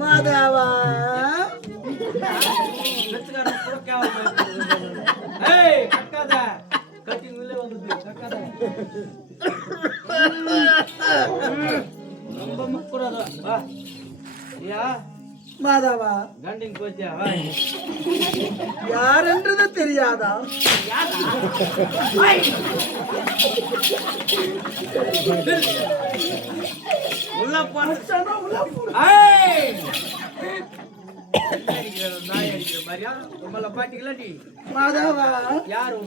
மாதாவா மாதாவா யார் என்றது தெரியாதா? மாதாவா யாரு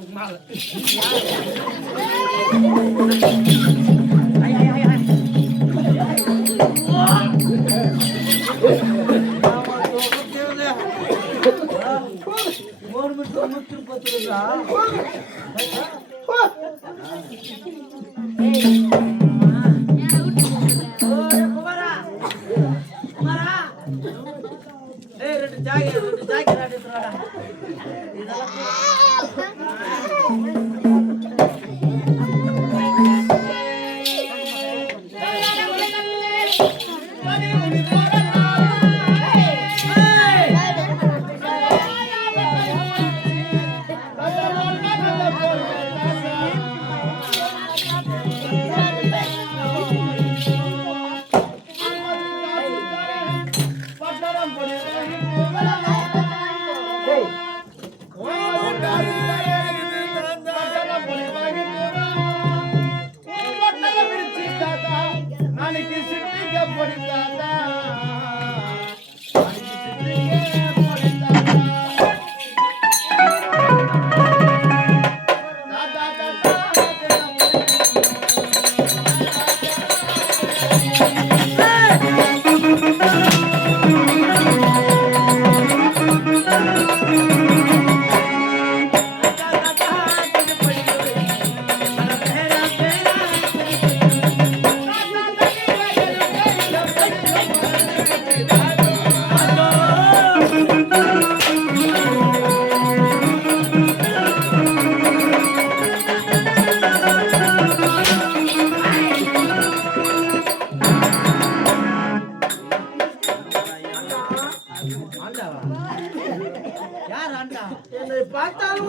என்னை பார்த்தால்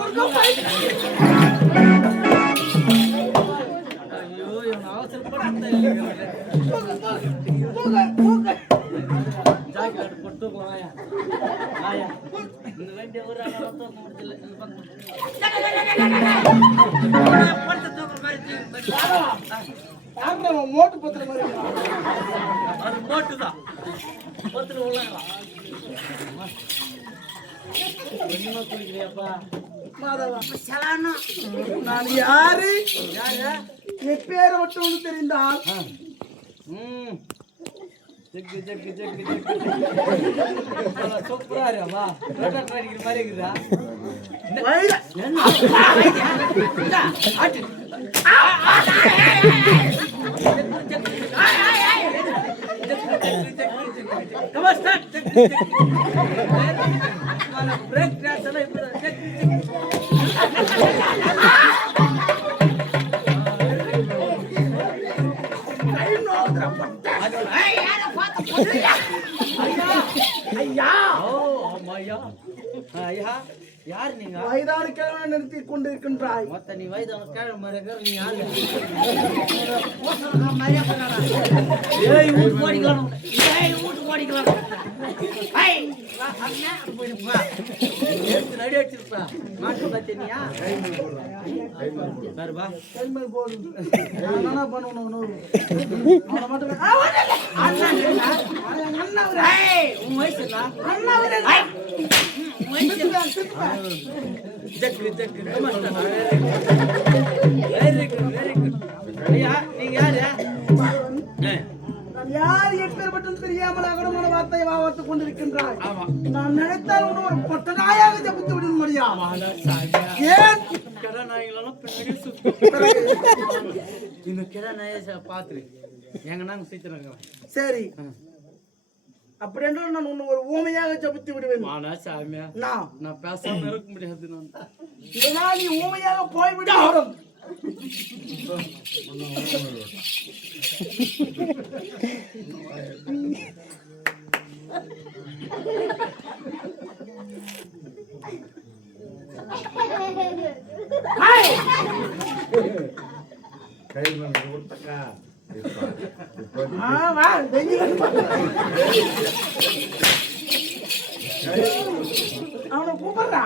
மோட்டு பத்திர மாதிரி மோட்டுதான் பத்திர உள்ளாங்களா நான் யாரு எப்பேர ஒன்று தெரிந்தால் சூப்பரா இருக்கா மாதிரி இருக்குதா ಬ್ರೇಕ್ ಡ್ಯಾನ್ಸ್ ಎಲ್ಲ ஐயா யாரு நீங்க? வயதான கிழவனை நிறுத்தி கொண்டிருக்கின்றாய். மொத்த நீ வயதான கேழ மாதிரி இருக்கிற நீ யாரு? ஏய் ஊட்டு போடிக்கலாம். ஏய் ஊட்டு போடிக்கலாம். ஏய் அண்ணா போயிடுப்பா. எடுத்து நடி அடிச்சிருப்பா. மாட்டு பச்சனியா? பாரு பா. கைமல் போடு. நான் என்ன பண்ணணும் நோரு. அவன மட்டும் அண்ணா அண்ணா ஏய் உன் வயசு என்ன? அண்ணா ஏய் ஜக்கு ஜக்கு வெரி குட் ஐயா நீங்க யாரு? நான் யார் எப்பேற்பட்டும் தெரியாமல் அகரமான வார்த்தையை வாவத்துக் கொண்டிருக்கின்றாய். ஆமா நான் நினைத்தால் உன்னை ஒரு பொட்ட நாயாக ஜபித்து விட முடியாமா? ஏன் கடை நாய்களெல்லாம் பின்னாடி சுத்து இந்த கடை நாயை பாத்துரு எங்க நாங்க சுத்துறாங்க. சரி அப்படி என்றால் நான் உன்னை ஒரு ஊமையாக ஜபித்து விடுவேன். மானா சாமியா நான் பேசாம இருக்க முடியாது. நான் இதனால் நீ ஊமையாக போய்விட ஆகும். அவனை கூப்பிடுறா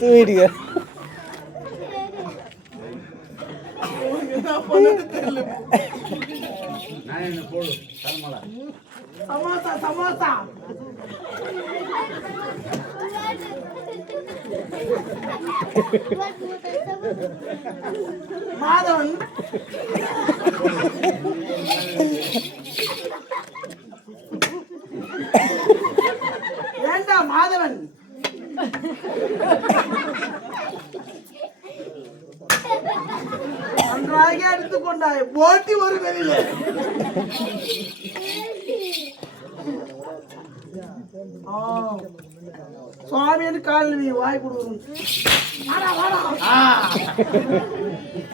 தூங்கிடுங்க. சமோசா சமோசா மாதவன் வேண்டாம் மாதவன் நன்றாக எடுத்துக்கொண்டாய் போட்டி ஒரு வெளியில சுவாமியின் காலில் நீ வாய் கொடுக்கணும்.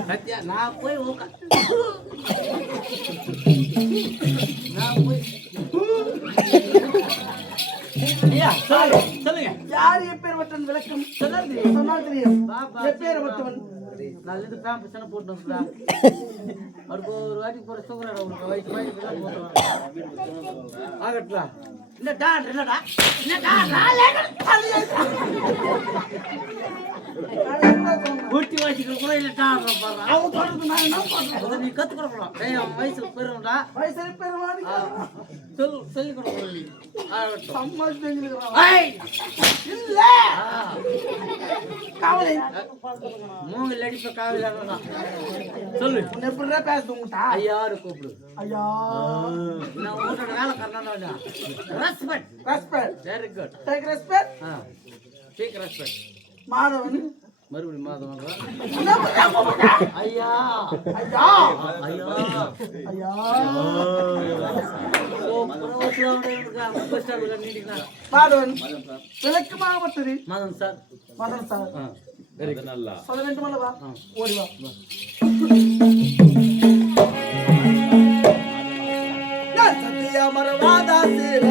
சத்யா நான் போய் நான் போய் சொல்லுங்க யார் எப்பேற்பட்டவன் விளக்கம் சொன்னால் தெரியும். எப்பேற்பட்டவன் நல்லது பிரச்சனை போட்டு அவருக்கு ஒரு வாட்டி போற சுகரா உனக்கு வயசு ஆகட்டா என்னடா என்னடா ஊட்டி வாசிக்கிற கூட இல்லட்டா அவன் சொல்றது நான் என்ன பண்றேன்? நீ கத்துக்கிறோம் வயசுல போயிருந்தா வயசு பெருமாடி சொல்லி கொடுக்கணும். அம்மா செஞ்சிருக்கிறான் இல்ல காவலை மூங்கில் அடிப்ப காவில சொல்லு உன்னை எப்படிடா பேசுட்டா? ஐயாரு கூப்பிடு. ஐயா நான் உங்களோட வேலை Karnataka respect respect very good take respect take respect. Madhavan மறுபடியும் மாதவன் ஐயா ஐயா ஐயா ஐயா மாதவன் விளக்கு மாவட்டது Madhavan sir Madhavan sir very நல்லா சொல்ல வேண்டுமல்லவா? ஓடி வா சத்திய மரவாதா சேர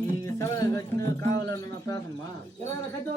நீங்க செலவு காவலன்னு நான் பேசணுமா? கட்டு